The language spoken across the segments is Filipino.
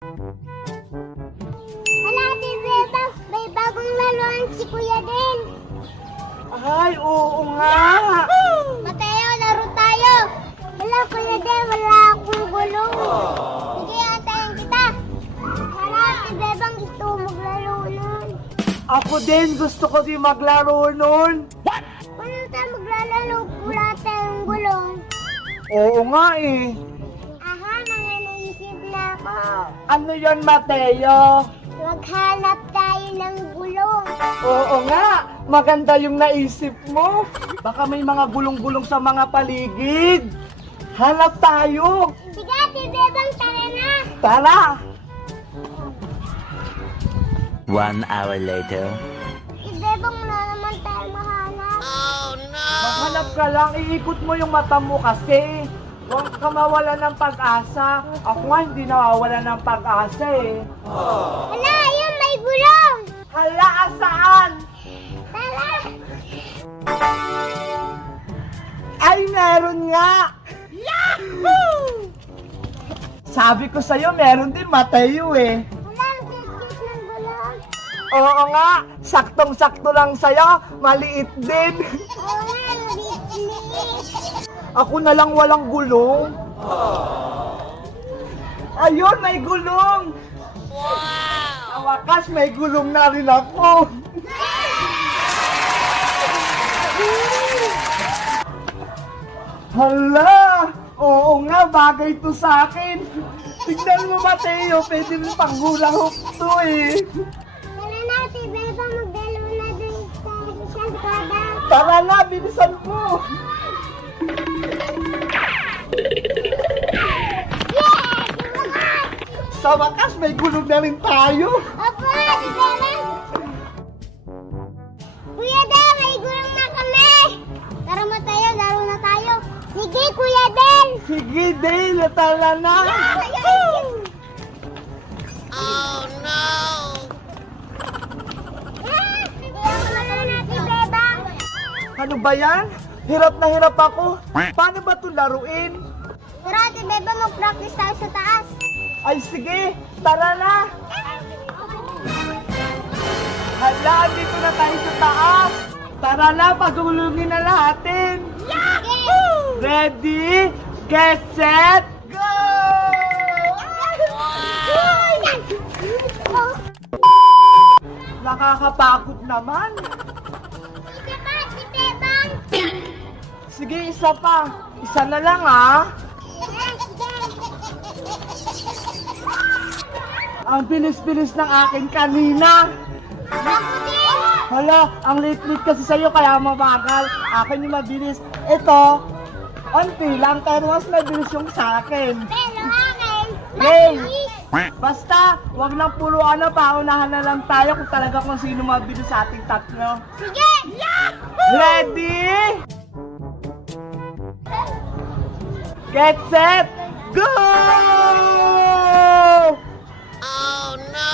Hala, Ate Bebang, may bagong laruan si Kuya din. Ay, oo nga. Mateo, laro tayo. Hala, Kuya din, wala akong gulong. Sige, antayin kita. Hala, Ate Bebang, gusto mo maglaro nun. Ako din, gusto ko din maglaro nun. Paano tayo maglalaro? Wala tayong gulong. Oo nga eh. Aha, mga naisip na ako. Ano yon, Mateo? Maghanap tayo ng gulong. Oo nga, maganda yung naisip mo. Baka may mga gulong-gulong sa mga paligid. Hanap tayo. Sige, Ate Bebang, tara na. Tara. 1 hour later. Ate Bebang, wala naman tayo mahanap. Maghanap ka lang, iikot mo yung mata mo kasi. Huwag ka mawala ng pag-asa. Ako nga hindi nawawala ng pag-asa eh. Hala, ayun, may gulong. Hala, asaan? Tara. Ay, meron nga! Yahoo! Sabi ko sa'yo, meron din, Mateo eh. Wala, ang cute ng gulong. Oo nga, saktong-sakto lang sa'yo, maliit din. Oo nga, liit-liit. Ako na lang walang gulong. Ayun, may gulong! Wow! Sa wakas, may gulong na rin ako. Hala! Oo nga, bagay to sa akin. Tignan mo, Mateo, pwede rin pang hula hoop to eh. Tara na, Ate Bebang, magdalo na dun sa isang kada. Tara na, bilisan mo. Yes! Lumakas! Sa wakas, may gulong na rin tayo. Opo, Ate Bebang. Kuya Del, may gulong na kami. Tara mo tayo, laro na tayo. Sige, Kuya Del. Sige, Dale, tara na. Oh, no! Hindi ako laro na, Ate Bebang. Ano ba yan? Hirap na hirap ako. Paano ba ito laruin? Tara, Ate Bebang, mag-practice tayo sa taas. Ay sige, tara na. Hala, dito na tayo sa taas. Tara na, pagulungin na natin. Sige! Ready, get set, go! Nakakapagod naman. Sige pa, Ate Bebang. Sige, isa pa. Isa na lang ah. Ang bilis-bilis ng akin kanina. Ako din! Hala, ang late-late kasi sa'yo kaya mabagal. Akin yung mabilis. Ito, onti lang pero mas mabilis yung sa akin. Pero akin, Yay! mabilis. Basta, wag lang puro paunahan na lang tayo kung sino mabilis sa ating tatlo. Sige! Ready? Get set, go! Oh no!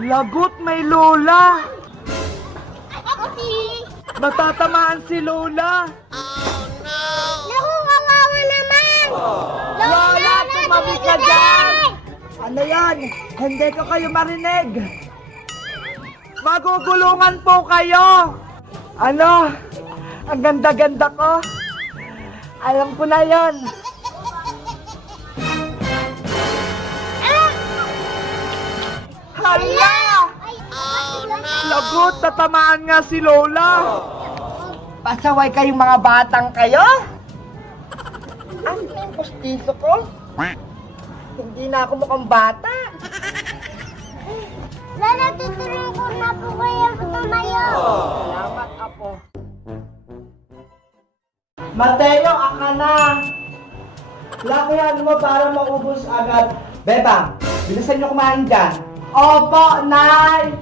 Lagot may Lola. Ako si... Matatamaan si Lola. Naku, kawawa naman! Lola, tumabi ka dyan! Ano yan? Hindi ko kayo marinig. Magugulungan po kayo. Ano? Ang ganda-ganda ko. Alam ko na yon. Hala! Lagot, tatamaan nga si Lola. Pasaway kayong mga batang kayo? Ano yung pustiso ko? Hindi na ako mukhang bata. Lala, tuturuan ko na po kayo tumayo. Salamat, Apo. Mateo, aka na. Lakihan mo para maubos agad. Bebang, bilisan nyo kumain dyan. Opo, Nay!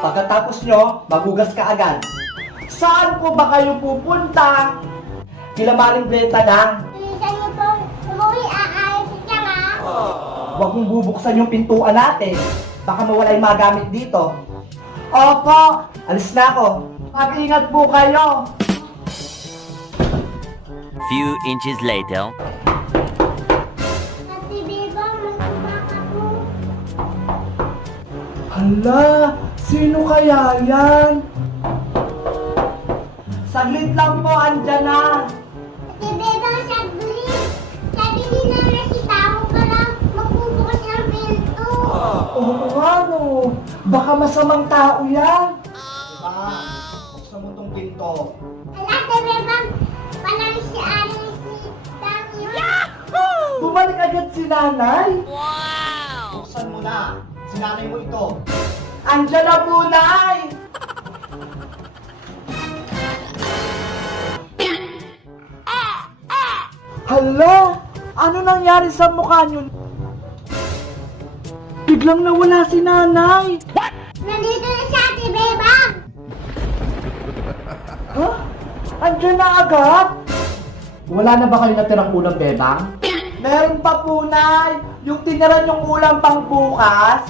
Pagkatapos nyo, magugas ka agad. Saan po ba kayo pupunta? Kila Maring Greta na. Bilisan niyo po, umuwi, aayos siya nga. Huwag mong bubuksan yung pintuan natin. Baka mawala yung mga gamit dito. Opo, alis na ako. Mag-ingat po kayo. Few inches later. Ate Hala, sino kaya yan? Saglit lang po, andyan na. Ate Bebang, saglit. Sabi ni Nana si Tao para magbubukas ng pinto. Oo nga no, baka masamang tao yan. Diba? Buksan mo tong pinto. Ala, Ate Bebang, parang si Aling si Tangyo. Bumalik agad si nanay. Buksan mo na. Si nanay mo ito. Andyan na po, nay! Hala! Ano nangyari sa mukha niyo? Biglang nawala si nanay. Nandito na si Ate Bebang. Ha? Andyan na agad? Wala na ba kayo natirang ulam, Bebang? Meron pa po, nay. Yung tiniran yung ulam pang bukas.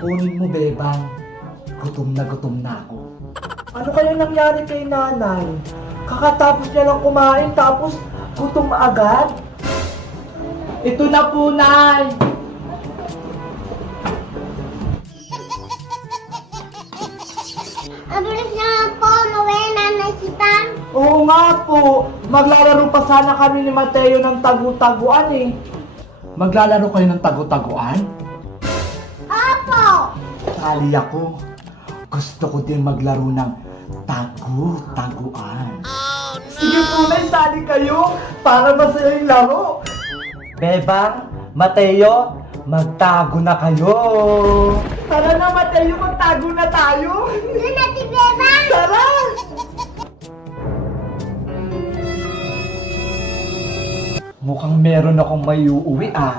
Kunin mo, Bebang. Gutom na ako. Ano kaya nangyari kay nanay? Kakatapos niya lang kumain tapos gutom agad? Ito na po, nay. Ang bilis naman po, mawala Nanay si Tang. Oo nga po. Maglalaro pa sana kami ni Mateo ng tagu-taguan eh. Maglalaro kayo ng tagu-taguan? Opo. Sali ako. Gusto ko din maglaro ng tagu-taguan. Sige po, may sali kayo para masaya yung laro. Bebang, Mateo, magtago na kayo. Tara na, Mateo, magtago na tayo. Doon Ate Bebang. Tara! Mukhang meron akong may uuwi ah.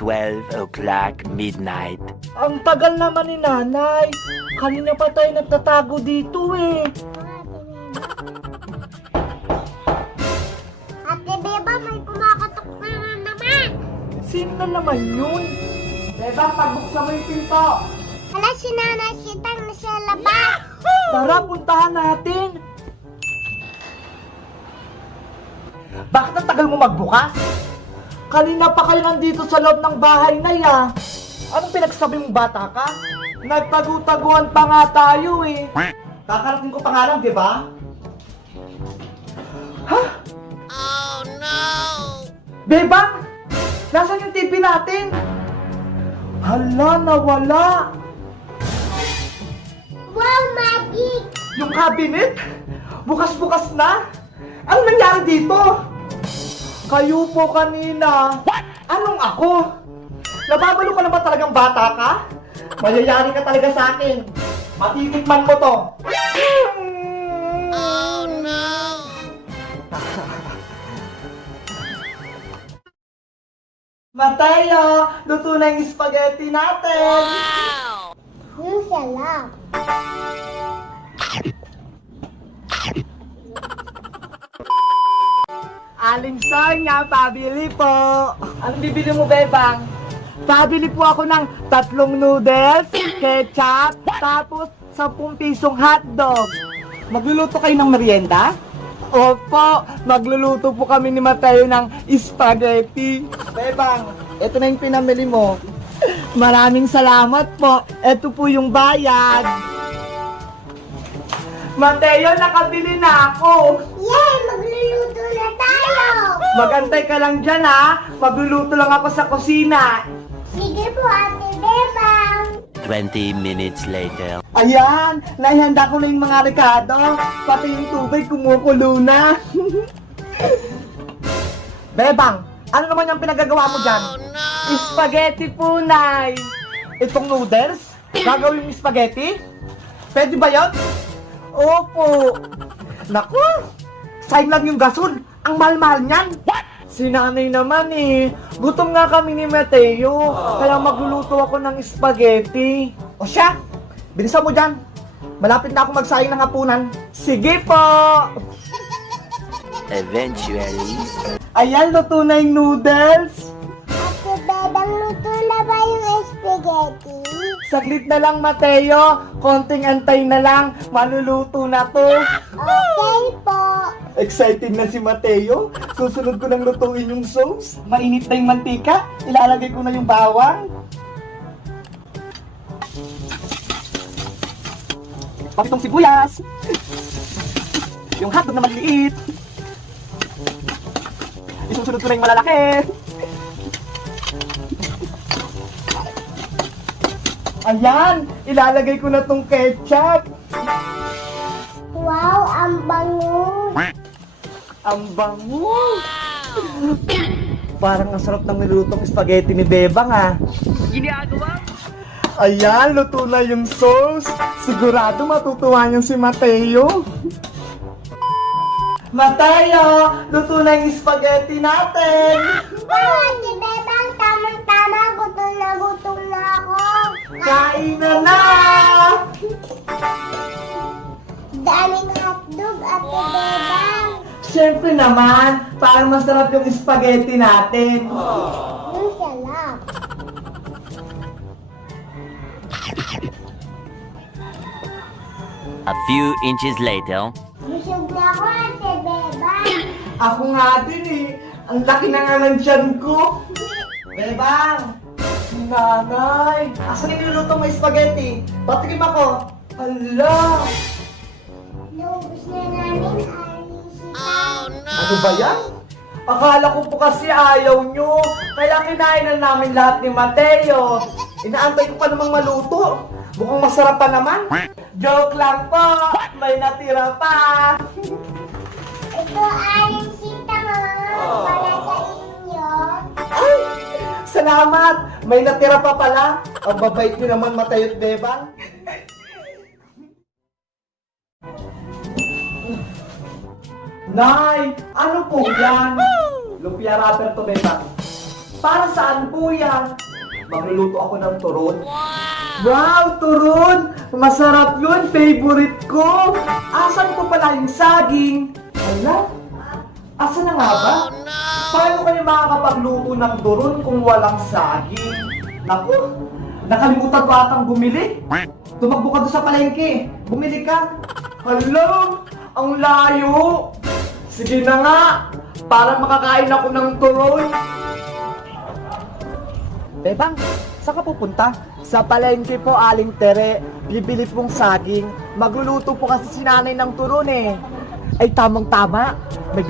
12 o'clock midnight. Ang tagal naman ni nanay. Kanina pa tayo nagtatago dito eh. Ate Bebang, may kumakatok na naman. Sino na naman yun? Bebang, pagbuksan mo yung pinto. Hala, si Nanay si Tang na sa labas. Tara, puntahan natin. Bakit ang tagal mo magbukas? Kanina pa kayo nandito sa loob ng bahay na ya. Anong pinagsabi mong bata ka? Nagtagu-taguan pa nga tayo eh. Kakarating ko pa nga lang, di ba? Ha? Oh no! Bebang! Nasaan yung TV natin? Hala, nawala! Wow, magic. Yung cabinet? Bukas-bukas na? Anong nangyari dito? Kayo po kanina. What? Anong ako? Nababalo ka na ba talagang bata ka? Mayayari ka talaga sa akin. Matitikman mo to. Oh no! Mateo, luto na yung spaghetti natin. Yung sarap. Aling Sonia, pabili po. Anong bibili mo, Bebang? Pabili po ako ng 3 noodles, ketchup, tapos 10 pisong hotdog. Magluluto kayo ng merienda? Opo, magluluto po kami ni Mateo ng spaghetti. Bebang, ito na yung pinamili mo. Maraming salamat po. Ito po yung bayad. Mateo, nakabili na ako. Yay, magluluto na tayo. Magantay ka lang dyan ha. Magluluto lang ako sa kusina. Sige po, Ate Bebang. 20 minutes later. Ayan, naihanda ko na yung mga rekado. Pati yung tubig kumukulo na. Bebang, ano naman yung pinagagawa mo dyan? Spaghetti po, Nay. Itong noodles? Gagawin yung spaghetti? Pwede ba yun? Opo. Naku, sayang lang yung gasol. Ang mahal-mahal niyan. What? Si nanay naman eh. Gutom nga kami ni Mateo. Kaya magluluto ako ng spaghetti. O siya, bilisan mo dyan. Malapit na ako magsayang ng hapunan. Sige po. Eventually. Ayan, luto na yung noodles. Ate Bebang, luto na ba yung spaghetti? Saglit na lang, Mateo. Konting antay na lang. Maluluto na to. Okay po. Excited na si Mateo. Susunod ko nang lutuin yung sauce. Mainit na yung mantika. Ilalagay ko na yung bawang. Papitong sibuyas. Yung hotdog na maliit. Isusunod ko na yung malalaki. Ayan, ilalagay ko na tong ketchup. Wow, ang bango. Ang bango. Parang ang sarap ng nilulutong spaghetti ni Bebang ah. Ginagawa? Ayan, luto na yung sauce. Sigurado matutuwa niyan si Mateo. Mateo, luto na yung spaghetti natin. Wow, Ate Bebang, tamang-tama. Gutom na ako. Kain na! Daming hotdog, Ate Bebang. Siyempre naman, para masarap yung spaghetti natin. Ang sarap. A few inches later. Busog na ako, Ate Bebang. Ako nga din eh. Ang laki na nga ng tiyan ko. Bebang! Si nanay! Asan yung niluluto mo spaghetti? Patikim ako. Ala! Naubos na namin, Anisita. Ano ba yan? Akala ko po kasi ayaw nyo. Kaya kinain na namin lahat ni Mateo. Inaantay ko pa namang maluto. Mukhang masarap pa naman. Joke lang po. May natira pa. Ito, Anisita, para sa inyo. Ay! Salamat! May natira pa pala. Ang babait nyo naman, Mateo at Bebang. Nay! Ano po yan? Lumpia wrapper to, Bebang. Para saan po yan? Magluluto ako ng turon. Wow, turon! Masarap yun! Favorite ko! Asan po pala yung saging? Ala? Asan na nga ba? Paano kayo makakapagluto ng turon kung walang saging? Naku! Nakalimutan ko atang bumili. Tumakbo ka doon sa palengke. Bumili ka. Hala! Ang layo! Sige na nga! Para makakain ako ng turon. Bebang, saan ka pupunta? Sa palengke po, Aling Tere. Bibili pong saging. Magluluto po kasi si nanay ng turon eh. Ay, tamang-tama. May